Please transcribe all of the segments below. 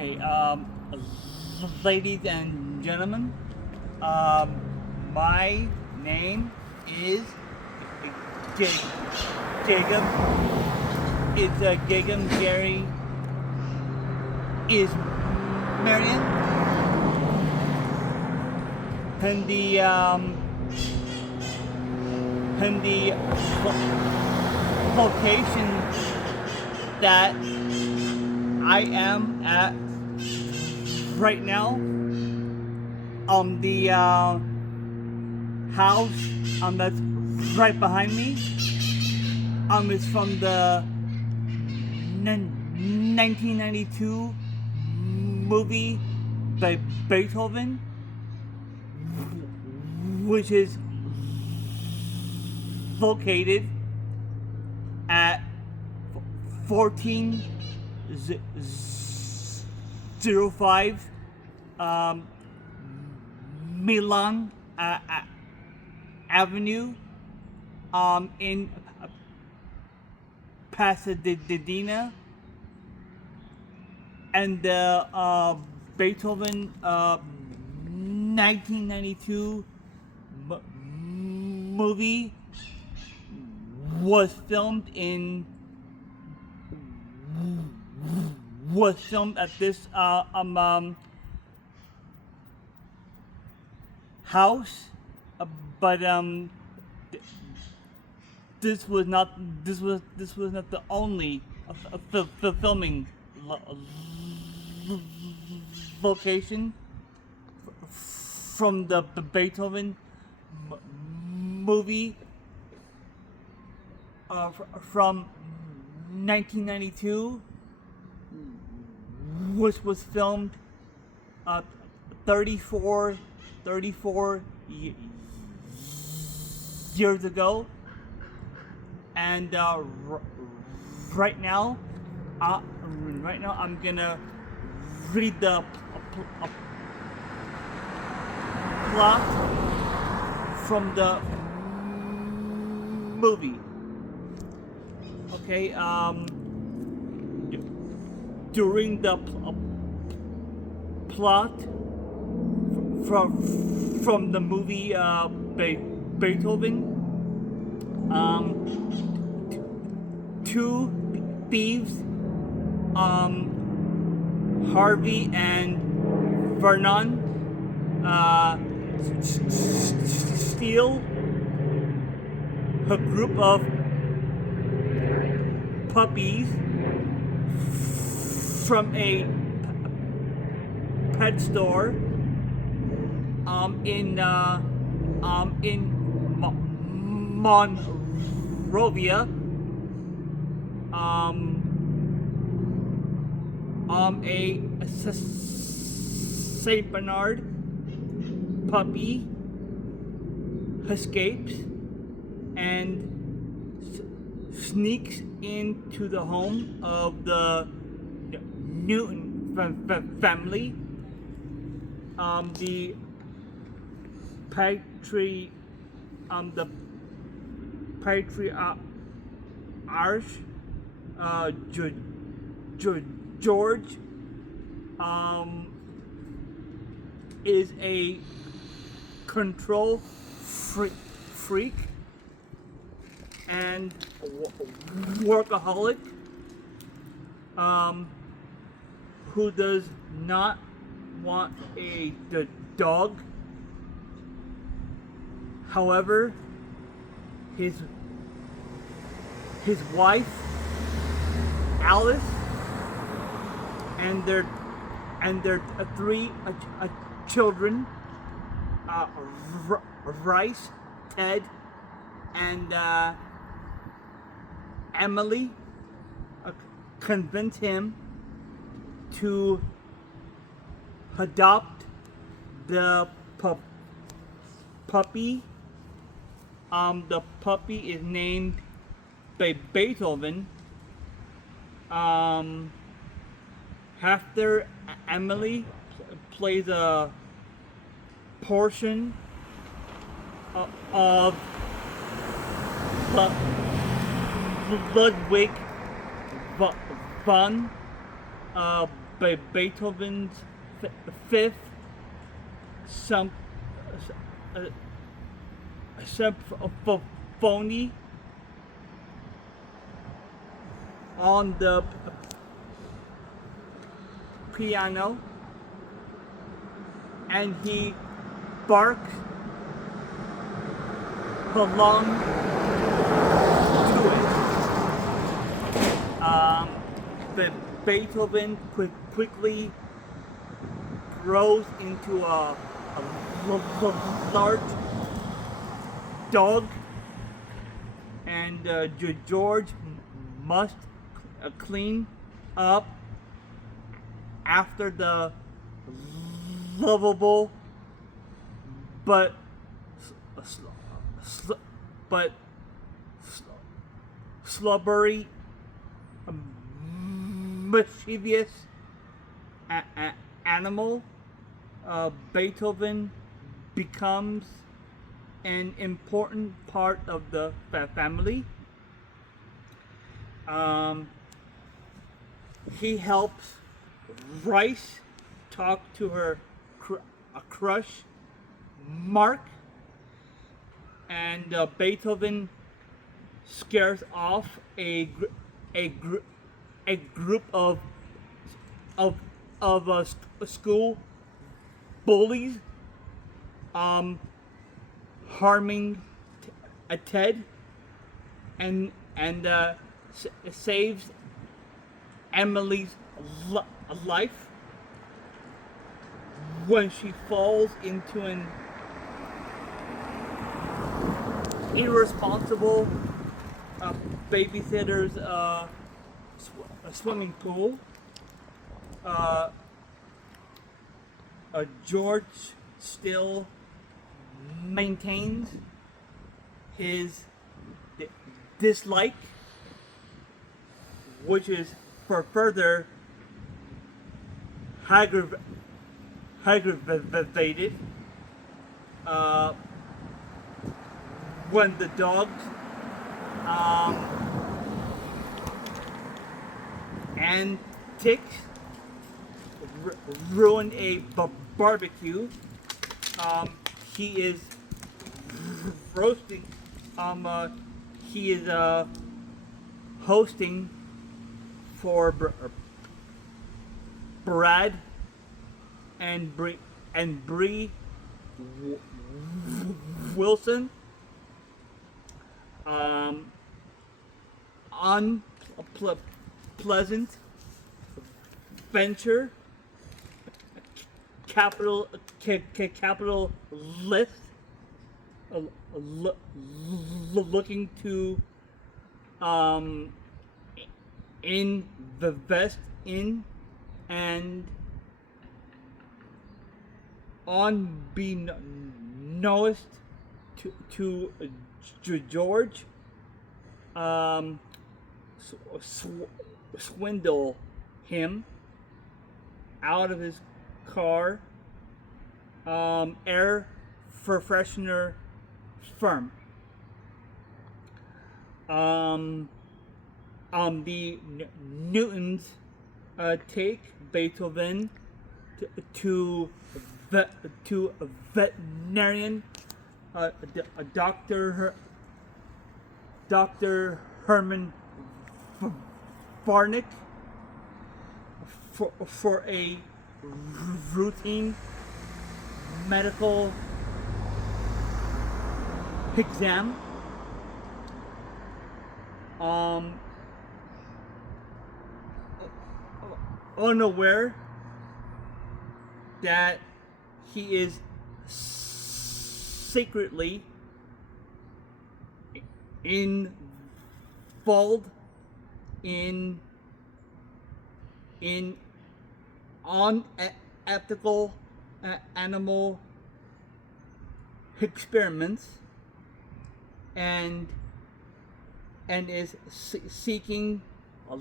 Okay, ladies and gentlemen, um, my name is Jacob. Jacob. It's Jacob. Gary is Marion, and the location that I am at right now, the house that's right behind me, is from the 1992 movie by Beethoven, which is located at 1405 Milan Avenue in Pasadena, and the Beethoven 1992 movie was filmed at this house, but this was not the only filming location from the Beethoven movie from 1992, which was filmed 34 years ago, and right now I'm gonna read the plot from the movie. Okay, during the plot from the movie Beethoven, two thieves, Harvey and Vernon, steal a group of puppies from a pet store in Monrovia. A Saint Bernard puppy escapes and sneaks into the home of the Newton family. The patriarch, George, is a control freak and workaholic, who does not want a dog. However, his wife Alice and their three children, Rice, Ted, and Emily, convince him to adopt the puppy. The puppy is named by Beethoven. After Emily plays a portion of Ludwig von Beethoven's fifth symphony on the piano, and he barks along to it. But Beethoven quickly grows into a large dog, and George must clean up after the lovable but but slubbery, mischievous animal. Beethoven becomes an important part of the family. He helps Rice talk to her crush, Mark, and Beethoven scares off a group of school bullies, harming Ted, and saves Emily's life when she falls into an irresponsible babysitter's swimming pool. George still maintains his dislike, which is for further aggravated when the dogs and ticks ruin a barbecue. He is roasting. He is hosting for Brad and Bree Wilson. Unpleasant venture. Capital list. Looking to invest in and unbeknownst to George, swindle him out of his car, air freshener firm. The Newtons take Beethoven to a veterinarian, Dr. Herman Varnick, for a routine medical exam. Unaware that he is secretly involved in unethical animal experiments, and is seeking a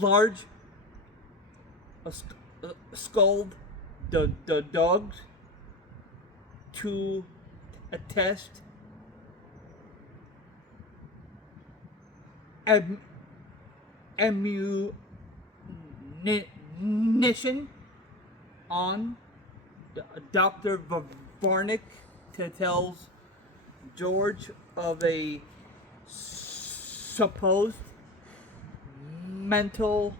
large scold the dogs to attest mission on. Dr. Varnick tells George of a supposed mental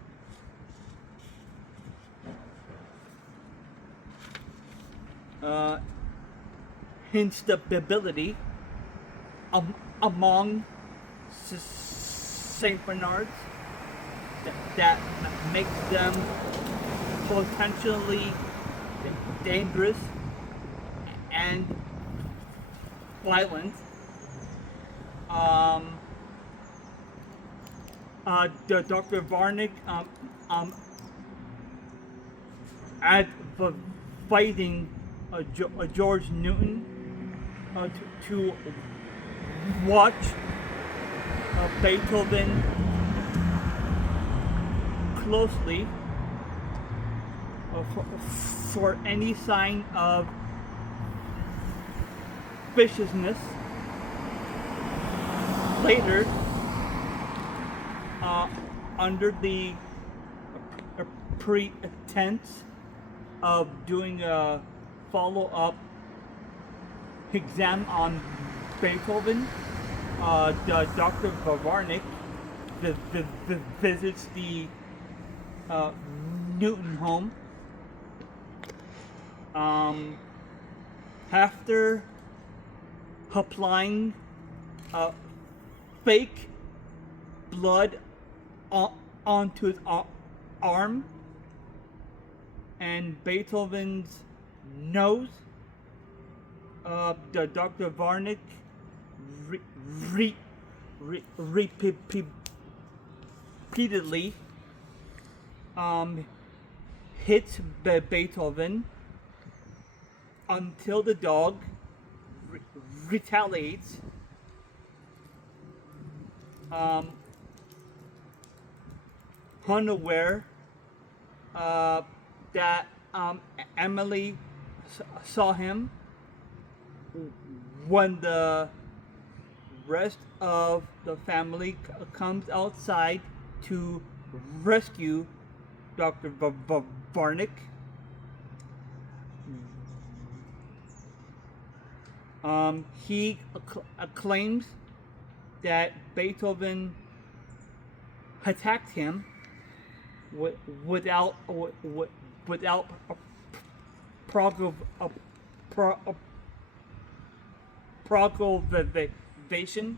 instability among Saint Bernards that makes them potentially dangerous and violent. Dr. Varnick advising George Newton to watch Beethoven closely for any sign of viciousness. Later, under the pretense of doing a follow-up exam on Beethoven, Dr. Varnick visits the Newton home. After applying fake blood onto his arm and Beethoven's nose, Dr. Varnick repeatedly hits Beethoven until the dog retaliates. Unaware that Emily saw him when the rest of the family comes outside to rescue Dr. Varnick. He claims that Beethoven attacked him without provocation,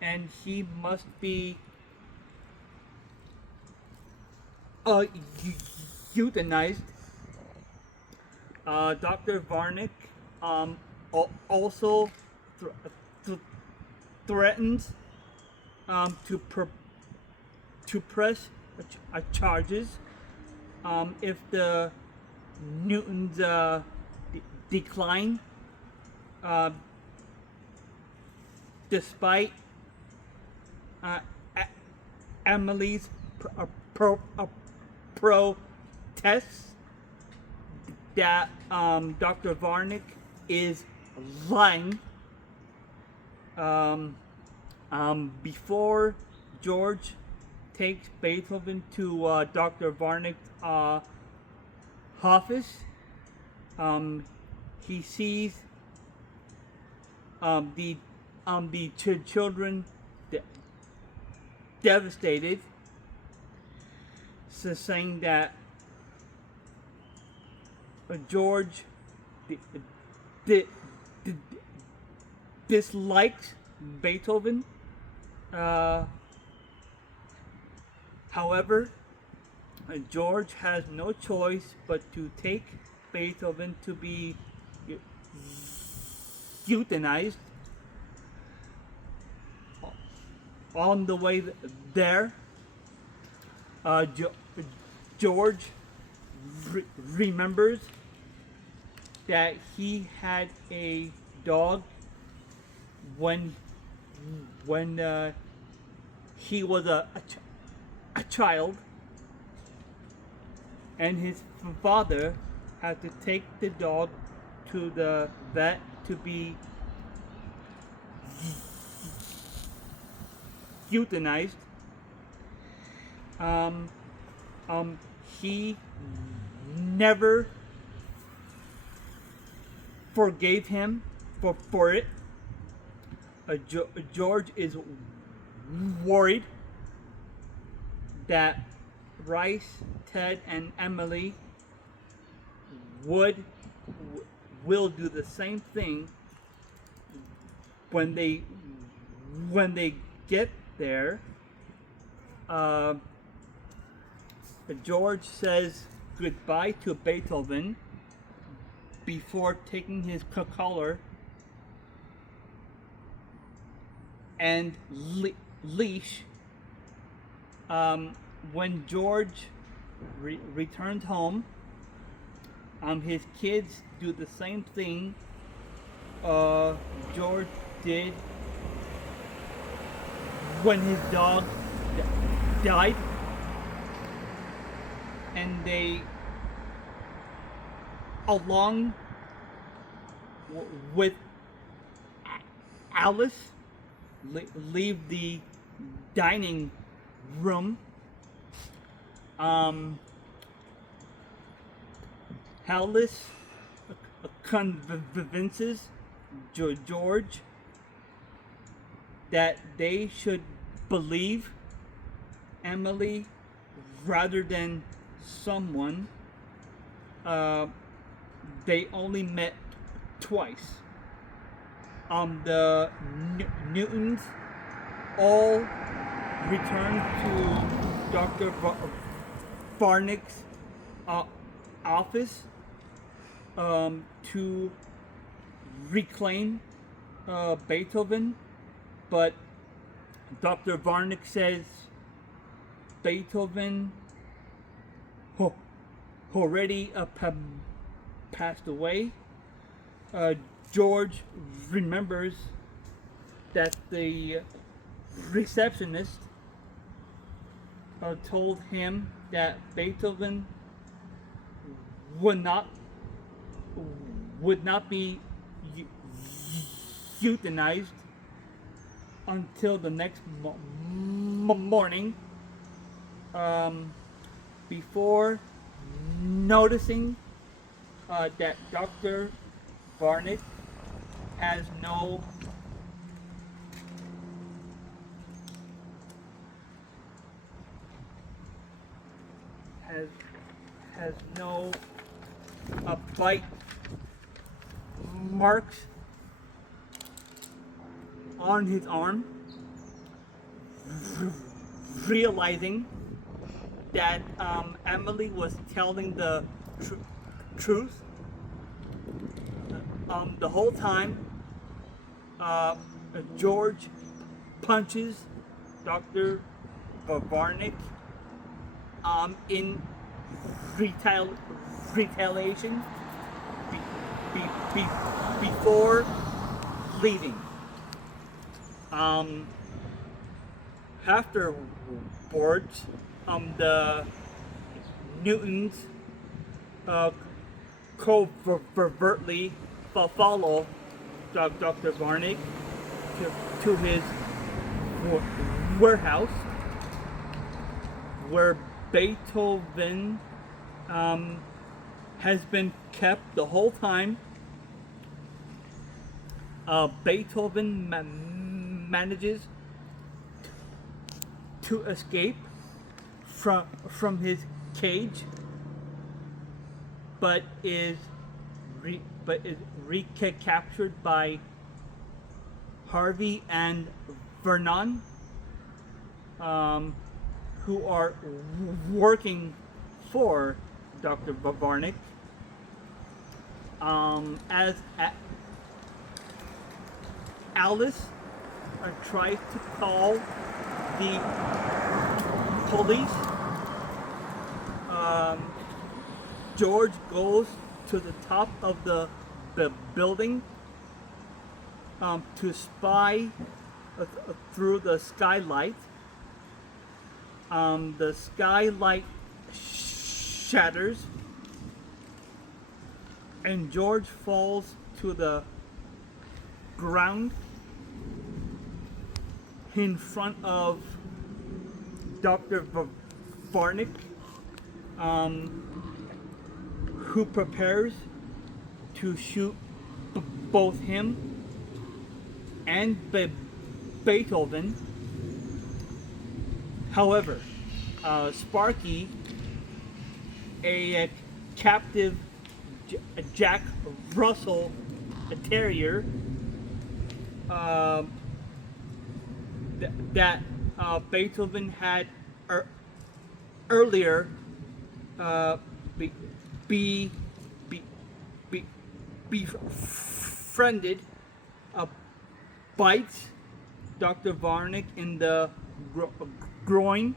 and he must be euthanized. Dr. Varnick also threatens to press charges if the Newtons decline, despite Emily's protests that Dr. Varnick is lying. Before George takes Beethoven to Dr. Varnick's office, he sees the children devastated, so saying that George dislikes Beethoven. However, George has no choice but to take Beethoven to be euthanized. On the way there, George remembers that he had a dog when he was a child, and his father had to take the dog to the vet to be euthanized. he never forgave him for it. George is worried that Rice, Ted, and Emily would will do the same thing when they get there. Uh, George says goodbye to Beethoven before taking his collar and leash. When George returned home, his kids do the same thing George did when his dog died, and they, along with Alice, leave the dining room. Alice convinces George that they should believe Emily rather than someone they only met twice. The Newtons all returned to Dr. Varnick's office to reclaim Beethoven, but Dr. Varnick says Beethoven already passed away. George remembers that the receptionist told him that Beethoven would not be euthanized until the next morning. Before noticing that Dr. Varnick has no bite marks on his arm, realizing that Emily was telling the truth the whole time. George punches Dr. Varnick in retaliation before leaving. Afterwards, the Newtons covertly follow Dr. Varnick to his warehouse, where Beethoven has been kept the whole time. Beethoven manages to escape from his cage, but is recaptured by Harvey and Vernon, who are working for Dr. Varnick. As Alice tries to call the police, George goes to the top of the building to spy through the skylight. The skylight shatters, and George falls to the ground in front of Dr. Varnick, who prepares to shoot both him and Beethoven. However, Sparky, a captive Jack Russell Terrier, that Beethoven had earlier be, be, be, befriended, bites Dr. Varnick in the groin.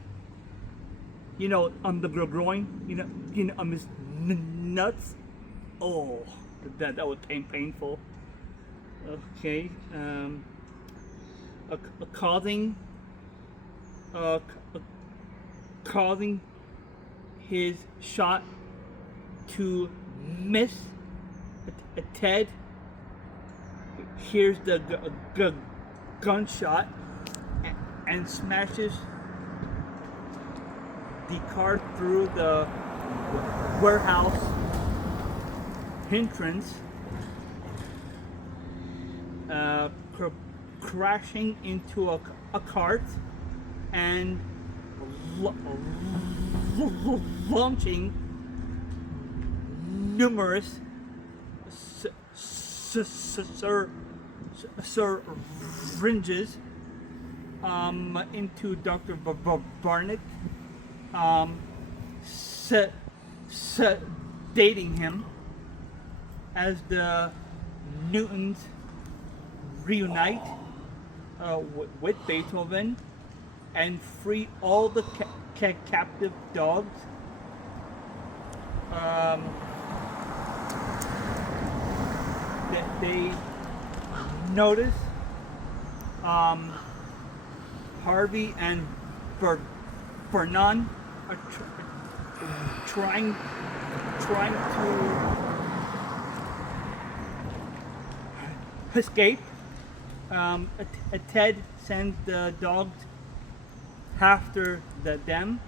You know, on the groin. You know, his nuts. Oh, that was painful. Okay, causing his shot to miss. Ted hears the gunshot and smashes the car through the warehouse entrance, crashing into a cart and launching numerous syringes into Dr. Varnick, sedating him as the Newtons reunite with Beethoven and free all the captive dogs. They notice Harvey and Vernon are trying to escape. Ted sends the dogs after them,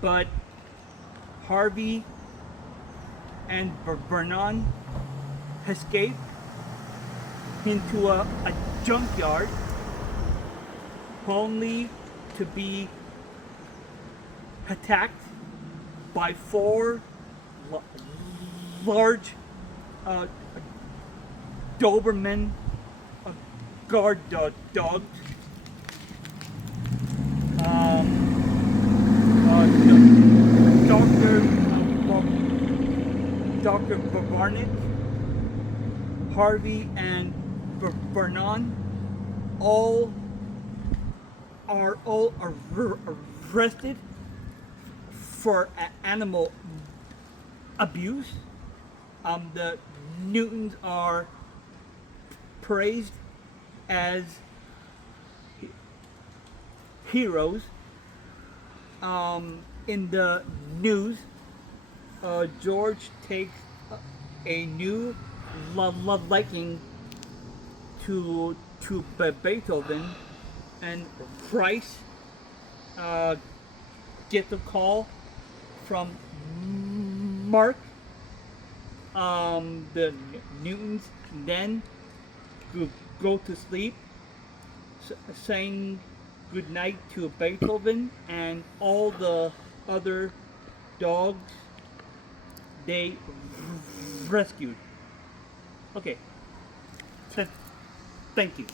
but Harvey and Vernon escape into a junkyard, only to be attacked by 4 large Doberman guard dogs. Dr. Varnick, Harvey, and Vernon are arrested for animal abuse. The Newtons are praised as heroes. In the news, George takes a new liking to Beethoven, and Price gets a call from Mark. The Newtons then go to sleep, saying good night to Beethoven and all the other dogs they rescued. Okay. Thank you.